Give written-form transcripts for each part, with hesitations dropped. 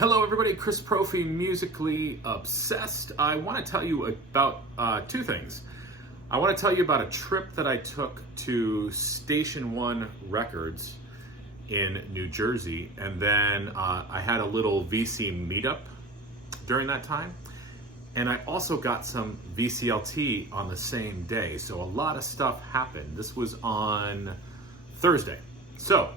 Hello everybody, Chris Profi, Musically Obsessed. I want to tell you about two things. I want to tell you about a trip that I took to Station 1 Records in New Jersey, and then I had a little VC meetup during that time, and I also got some VCLT on the same day, so a lot of stuff happened. This was on Thursday. So,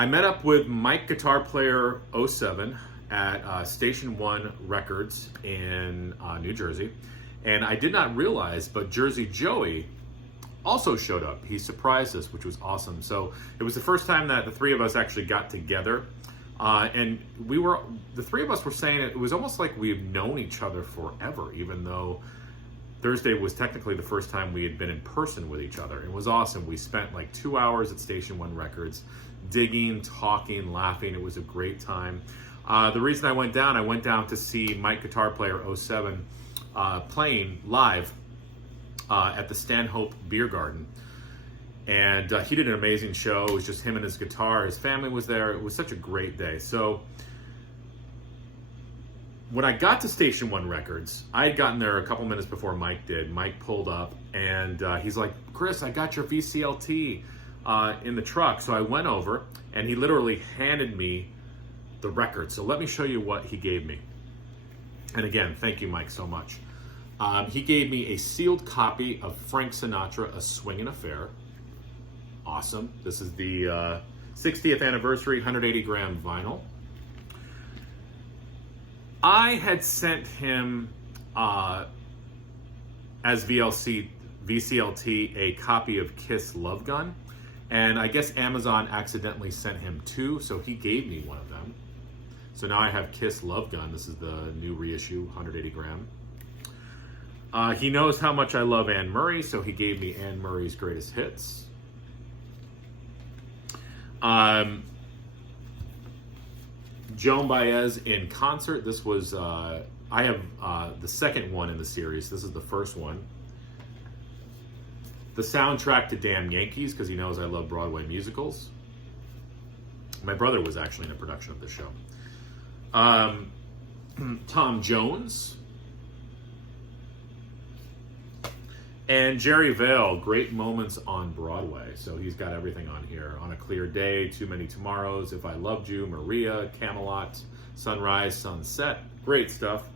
I met up with Mike Guitar Player 07 at Station 1 Records in New Jersey. And I did not realize, but Jersey Joey also showed up. He surprised us, which was awesome. So it was the first time that the three of us actually got together. And the three of us were saying it was almost like we've known each other forever, even though Thursday was technically the first time we had been in person with each other. It was awesome. We spent like 2 hours at Station 1 Records, digging, talking, laughing. It was a great time. The reason I went down to see Mike Guitar Player 07 playing live at the Stanhope Beer Garden. And he did an amazing show. It was just him and his guitar. His family was there. It was such a great day. So when I got to Station 1 Records, I had gotten there a couple minutes before Mike did. Mike pulled up and he's like, "Chris, I got your VCLT in the truck." So I went over and he literally handed me the record. So let me show you what he gave me. And again, thank you, Mike, so much. He gave me a sealed copy of Frank Sinatra, A Swingin' Affair. Awesome. This is the 60th anniversary 180 gram vinyl. I had sent him as VCLT a copy of Kiss Love Gun, and I guess Amazon accidentally sent him two, so he gave me one of them. So now I have Kiss Love Gun. This is the new reissue, 180 gram. He knows how much I love Anne Murray, so he gave me Anne Murray's Greatest Hits. Joan Baez in concert. This was, I have the second one in the series. This is the first one. The soundtrack to Damn Yankees, because he knows I love Broadway musicals. My brother was actually in a production of the show. Tom Jones. And Jerry Vale, Great Moments on Broadway. So he's got everything on here. On a Clear Day, Too Many Tomorrows, If I Loved You, Maria, Camelot, Sunrise, Sunset. Great stuff.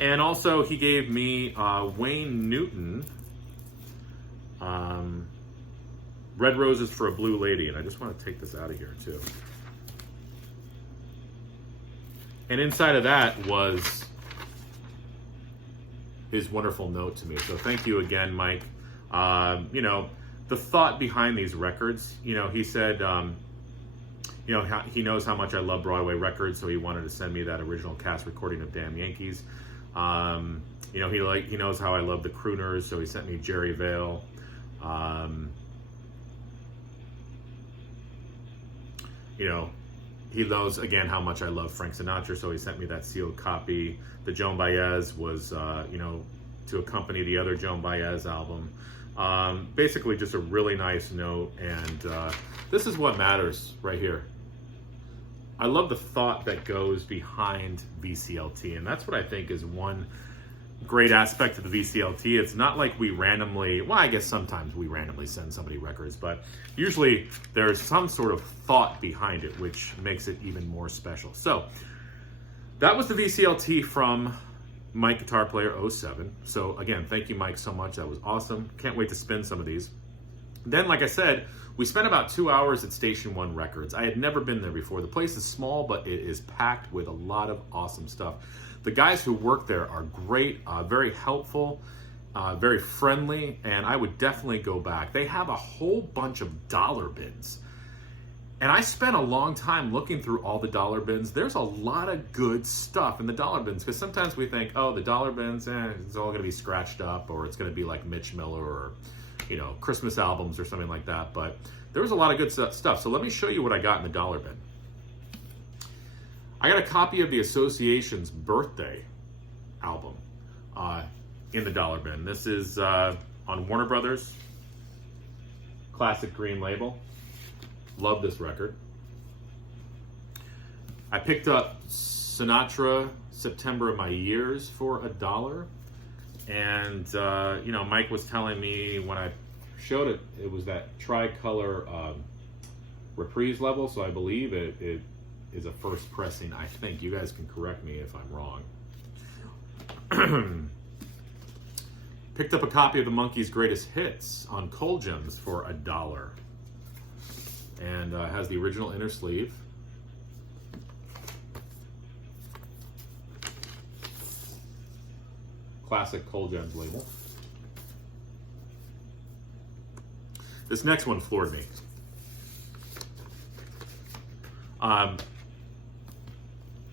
And also he gave me Wayne Newton, Red Roses for a Blue Lady. And I just want to take this out of here too. And inside of that was his wonderful note to me. So thank you again, Mike. You know, the thought behind these records, you know, he said, you know, he knows how much I love Broadway records, so he wanted to send me that original cast recording of Damn Yankees. You know, he knows how I love the crooners, so he sent me Jerry Vale. You know, he knows, again, how much I love Frank Sinatra, so he sent me that sealed copy. The Joan Baez was, you know, to accompany the other Joan Baez album. Basically just a really nice note, and this is what matters right here. I love the thought that goes behind VCLT, and that's what I think is one great aspect of the VCLT. It's not like we randomly, well, I guess sometimes we randomly send somebody records, but usually there's some sort of thought behind it, which makes it even more special. So that was the VCLT from Mike Guitar Player 07. So again, thank you, Mike, so much. That was awesome. Can't wait to spin some of these. Then, like I said, we spent about 2 hours at Station 1 Records. I had never been there before. The place is small, but it is packed with a lot of awesome stuff. The guys who work there are great, very helpful, very friendly, and I would definitely go back. They have a whole bunch of dollar bins. And I spent a long time looking through all the dollar bins. There's a lot of good stuff in the dollar bins, because sometimes we think, oh, the dollar bins, it's all going to be scratched up, or it's going to be like Mitch Miller or, you know, Christmas albums or something like that. But there was a lot of good stuff. So let me show you what I got in the dollar bin. I got a copy of the Association's birthday album in the dollar bin. This is on Warner Brothers, classic green label. Love this record. I picked up Sinatra, September of My Years for $1. And, you know, Mike was telling me when I showed it, it was that tricolor reprise level. So I believe it is a first pressing. I think you guys can correct me if I'm wrong. Picked up a copy of the Monkees' Greatest Hits on Cold Gems for $1. And has the original inner sleeve. Classic Cold Gems label. This next one floored me.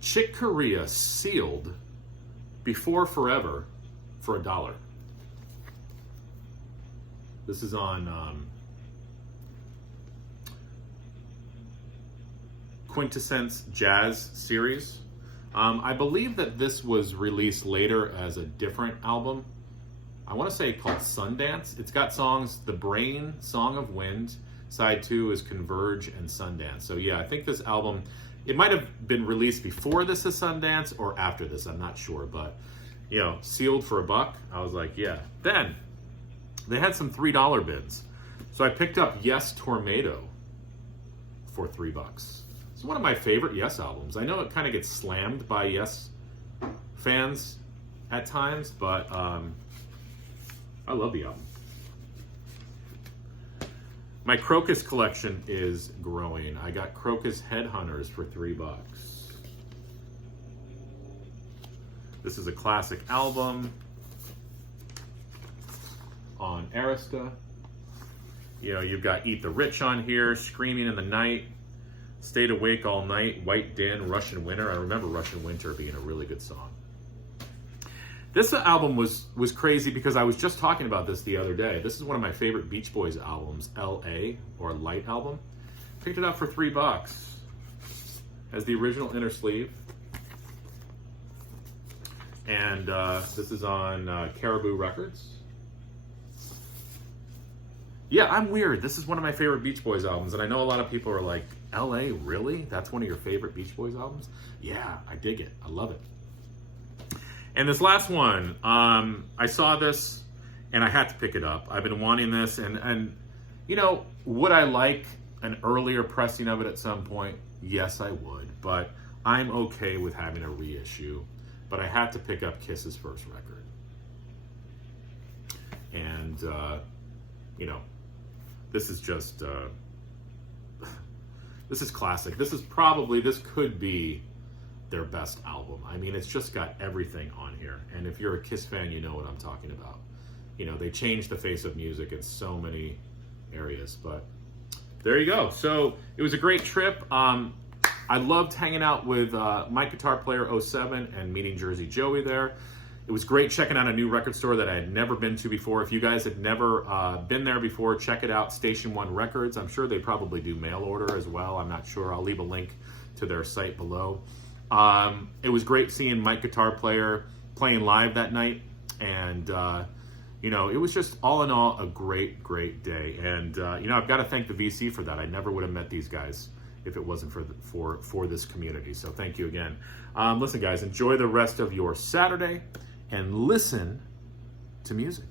Chick Corea sealed Before Forever for $1. This is on Quintessence Jazz series. I believe that this was released later as a different album. I want to say called Sundance. It's got songs, The Brain, Song of Wind. Side 2 is Converge and Sundance. So yeah, I think this album, it might have been released before this is Sundance or after this. I'm not sure, but you know, sealed for $1. I was like, yeah. Then they had some $3 bids. So I picked up Yes Tornado for $3. It's one of my favorite Yes albums. I know it kind of gets slammed by Yes fans at times, but I love the album. My Crocus collection is growing. I got Crocus Headhunters for $3. This is a classic album on Arista. You know, you've got Eat the Rich on here, Screaming in the Night, Stayed Awake All Night, White Den, Russian Winter. I remember Russian Winter being a really good song. This album was crazy because I was just talking about this the other day. This is one of my favorite Beach Boys albums, L.A. or Light album. Picked it up for $3. Has the original inner sleeve. And this is on Caribou Records. Yeah, I'm weird. This is one of my favorite Beach Boys albums, and I know a lot of people are like, L.A., really? That's one of your favorite Beach Boys albums? Yeah, I dig it. I love it. And this last one, I saw this, and I had to pick it up. I've been wanting this, and you know, would I like an earlier pressing of it at some point? Yes, I would, but I'm okay with having a reissue. But I had to pick up Kiss's first record. And, you know, this is just, this is classic. This could be their best album. I mean, it's just got everything on here. And if you're a Kiss fan, you know what I'm talking about. You know, they changed the face of music in so many areas. But there you go. So it was a great trip. I loved hanging out with my guitar player 07 and meeting Jersey Joey there. It was great checking out a new record store that I had never been to before. If you guys had never been there before, check it out, Station One Records. I'm sure they probably do mail order as well. I'm not sure. I'll leave a link to their site below. It was great seeing Mike Guitar Player playing live that night. And, you know, it was just all in all a great, great day. And, you know, I've got to thank the VC for that. I never would have met these guys if it wasn't for this community. So thank you again. Listen, guys, enjoy the rest of your Saturday and listen to music.